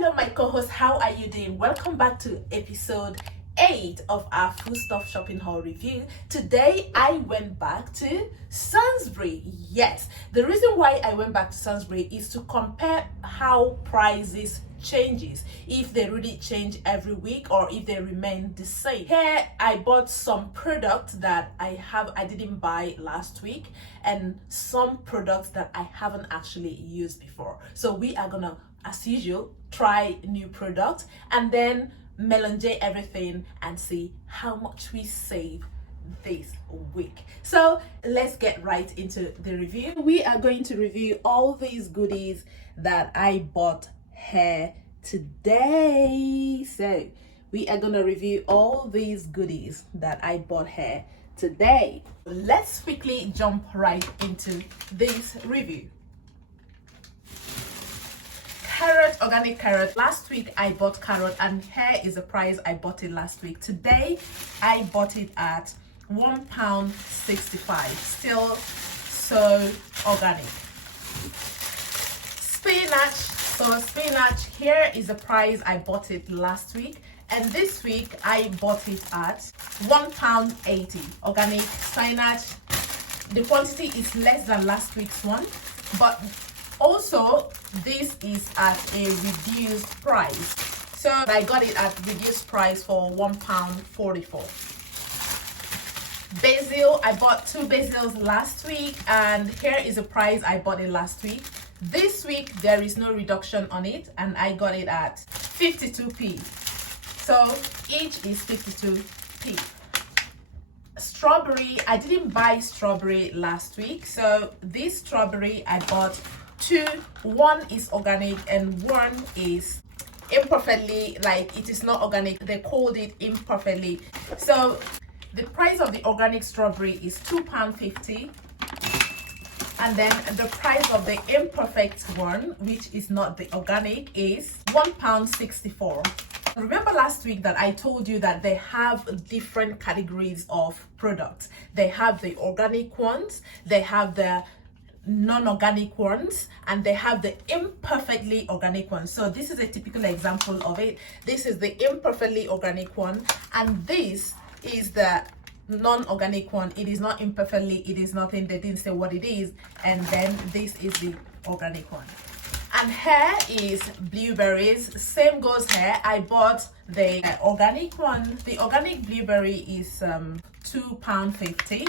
Hello my co-host, how are you doing? Welcome back to episode 8 of our foodstuff shopping haul review. Today I went back to Sainsbury. Yes, the reason why I went back to Sainsbury is to compare how prices changes, if they really change every week or if they remain the same. Here I bought some products that I didn't buy last week, and some products that I haven't actually used before. So we are gonna, as usual, try new products and then melange everything and see how much we save this week. So let's get right into the review. We are going to review all these goodies that I bought here today. So we are gonna review all these goodies that I bought here today. Let's quickly jump right into this review. Carrot, organic carrot. Last week I bought carrot and here is the price I bought it last week. Today I bought it at £1.65. Still so organic. Spinach. So spinach, here is the price I bought it last week, and this week I bought it at £1.80. Organic spinach. The quantity is less than last week's one, but also this is at a reduced price. So I got it at reduced price for £1.44. Basil, I bought 2 basils last week, and here is the price I bought it last week. This week there is no reduction on it, and I got it at 52p. So each is 52p. Strawberry, I didn't buy strawberry last week, so this strawberry I bought 2. One is organic and one is imperfectly, like it is not organic, they called it imperfectly. So the price of the organic strawberry is £2.50, and then the price of the imperfect one, which is not the organic, is £1.64. Remember last week that I told you that they have different categories of products. They have the organic ones, they have the non-organic ones, and they have the imperfectly organic ones. So this is a typical example of it. This is the imperfectly organic one, and this is the non-organic one. It is not imperfectly, it is nothing, they didn't say what it is, and then this is the organic one. And here is blueberries. Same goes here. I bought the organic one. The organic blueberry is £2.50,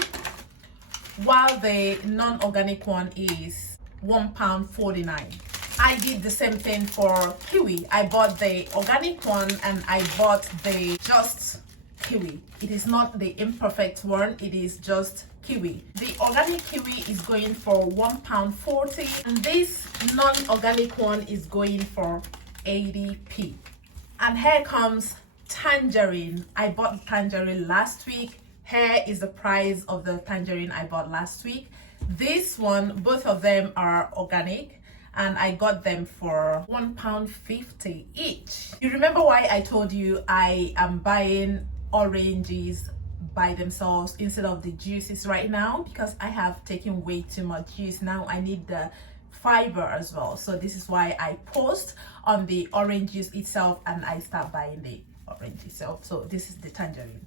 while the non-organic one is £1.49. I did the same thing for kiwi. I bought the organic one and I bought the just kiwi. It is not the imperfect one, it is just kiwi. The organic kiwi is going for £1.40, and this non-organic one is going for 80p. And here comes tangerine. I bought tangerine last week. Here is the price of the tangerine I bought last week. This one, both of them are organic, and I got them for £1.50 each. You remember why I told you I am buying oranges by themselves instead of the juices right now? Because I have taken way too much juice. Now I need the fiber as well. So this is why I post on the orange juice itself and I start buying the orange itself. So this is the tangerine.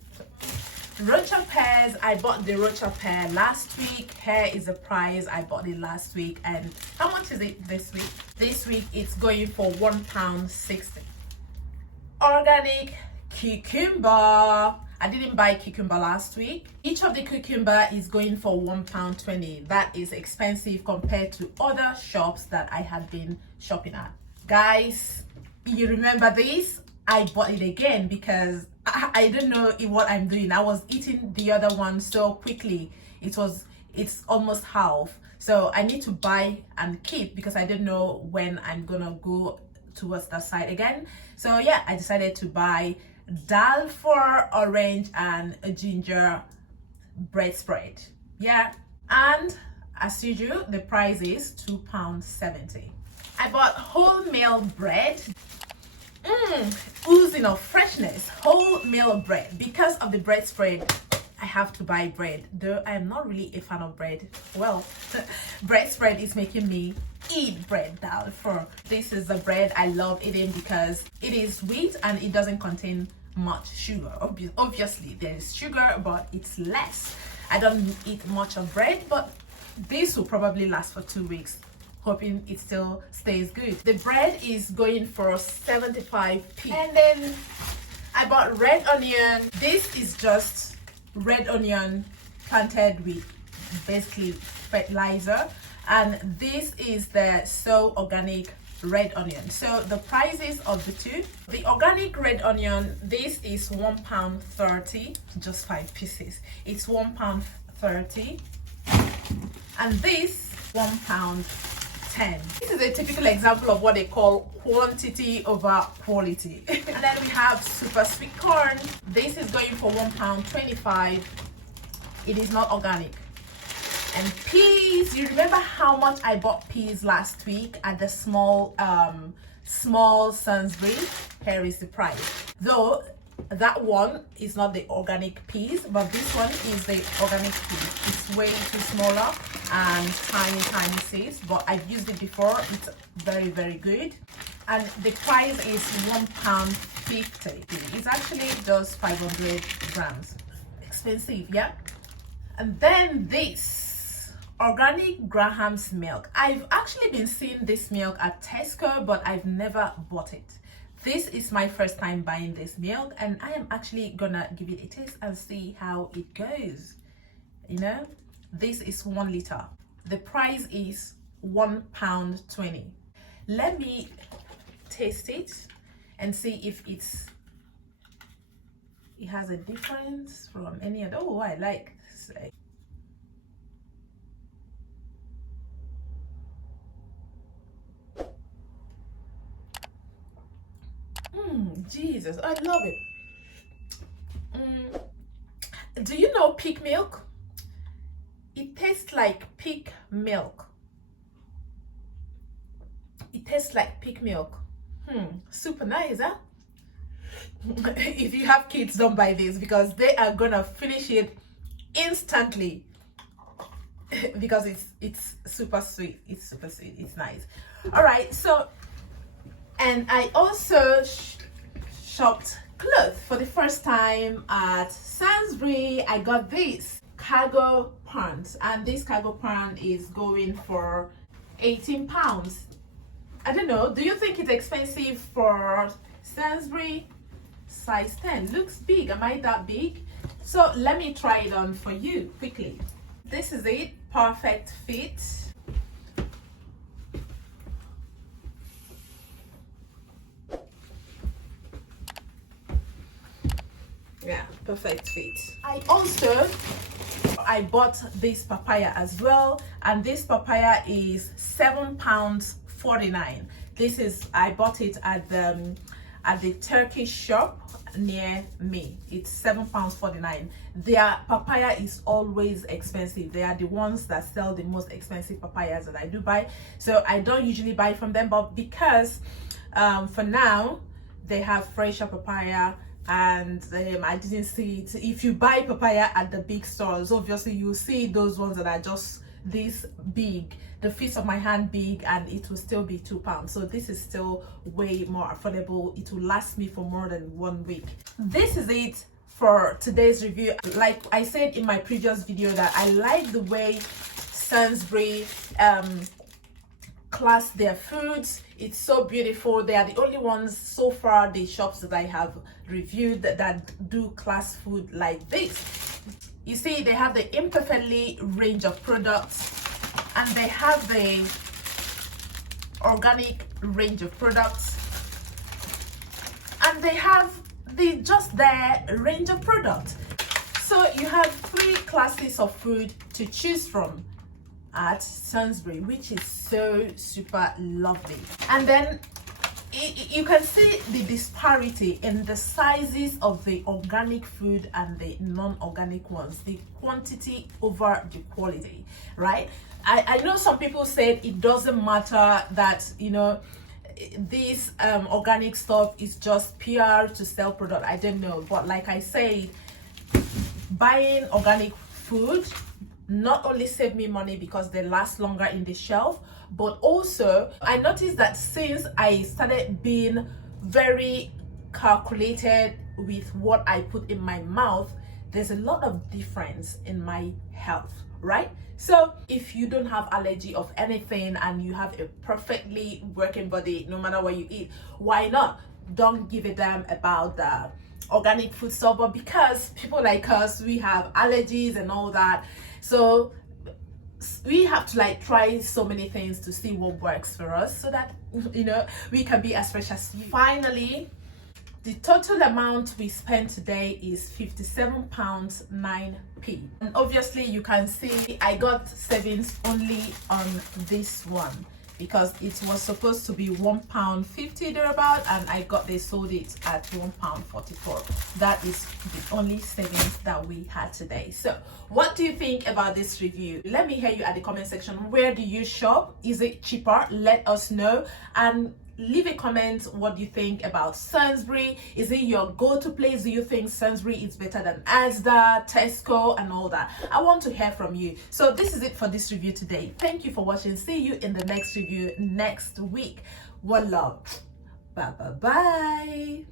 Rocha pears, I bought the rocha pear last week. Here is the price I bought it last week, and how much is it this week? This week it's going for £1.60. Organic cucumber, I didn't buy cucumber last week. Each of the cucumber is going for £1.20. That is expensive compared to other shops that I had been shopping at. Guys, you remember this? I bought it again because I don't know what I'm doing. I was eating the other one so quickly. It's almost half. So I need to buy and keep because I don't know when I'm gonna go towards that side again. So yeah, I decided to buy dal for orange and a ginger bread spread. Yeah, and as usual, the price is £2.70. I bought wholemeal bread. Oozing of freshness, wholemeal bread. Because of the bread spread, I have to buy bread, though I am not really a fan of bread. Well, bread spread is making me eat bread now. For this is the bread I love eating because it is wheat and it doesn't contain much sugar. Obviously there is sugar, but it's less. I don't eat much of bread, but this will probably last for 2 weeks, hoping it still stays good. The bread is going for 75p. And then I bought red onion. This is just red onion planted with basically fertilizer, and this is the So Organic red onion. So the prices of the two, the organic red onion, this is £1.30, just 5 pieces. It's £1.30, and this £1.10. This is a typical example of what they call quantity over quality. And then we have super sweet corn. This is going for £1.25. It is not organic. And peas, you remember how much I bought peas last week at the small Sainsbury? Here is the price. Though that one is not the organic peas, but this one is the organic peas. It's way too smaller and tiny seeds, but I've used it before. It's very, very good. And the price is £1.50. It's actually just 500 grams. Expensive, yeah? And then this organic Graham's milk. I've actually been seeing this milk at Tesco, but I've never bought it. This is my first time buying this milk, and I am actually gonna give it a taste and see how it goes. You know, this is 1 liter. The price is £1.20. Let me taste it and see if it has a difference from any other. Oh, I like this. Jesus, I love it. Do you know pig milk? It tastes like pig milk. It tastes like pig milk. Super nice, huh? If you have kids, don't buy this because they are gonna finish it instantly because it's super sweet. It's super sweet. It's nice. All right, so, and I also shopped clothes for the first time at Sainsbury. I got this cargo pant, and this cargo pant is going for £18. I don't know, do you think it's expensive for Sainsbury? Size 10 looks big. Am I that big? So let me try it on for you quickly. This is it, perfect fit. Yeah, perfect fit. I bought this papaya as well, and this papaya is £7.49. This is, I bought it at the Turkish shop near me. It's £7.49. Their papaya is always expensive. They are the ones that sell the most expensive papayas that I do buy, so I don't usually buy from them, but because for now they have fresher papaya, and I didn't see it. If you buy papaya at the big stores, obviously you'll see those ones that are just this big, the fit of my hand big, and it will still be £2. So this is still way more affordable. It will last me for more than 1 week. This is it for today's review. Like I said in my previous video, that I like the way Sainsbury class their foods. It's so beautiful. They are the only ones so far, the shops that I have reviewed that do class food like this. You see, they have the imperfectly range of products, and they have the organic range of products, and they have the just their range of products. So you have 3 classes of food to choose from at Sainsbury, which is so super lovely. And then you can see the disparity in the sizes of the organic food and the non-organic ones, the quantity over the quality, right? I know some people said it doesn't matter, that, you know, this organic stuff is just PR to sell product. I don't know, but like I said, buying organic food not only save me money because they last longer in the shelf, but also I noticed that since I started being very calculated with what I put in my mouth, there's a lot of difference in my health, right? So if you don't have allergy of anything and you have a perfectly working body no matter what you eat, why not? Don't give a damn about the organic food stuff. But because people like us, we have allergies and all that, so we have to like try so many things to see what works for us so that, you know, we can be as fresh as you. Finally, the total amount we spent today is £57.09. And obviously you can see I got savings only on this one because it was supposed to be £1.50 thereabout, and they sold it at £1.44. That is the only savings that we had today. So what do you think about this review? Let me hear you at the comment section. Where do you shop? Is it cheaper? Let us know, and leave a comment what you think about Sainsbury. Is it your go-to place? Do you think Sainsbury is better than Asda, Tesco and all that? I want to hear from you. So this is it for this review today. Thank you for watching. See you in the next review next week. One love. Bye bye bye.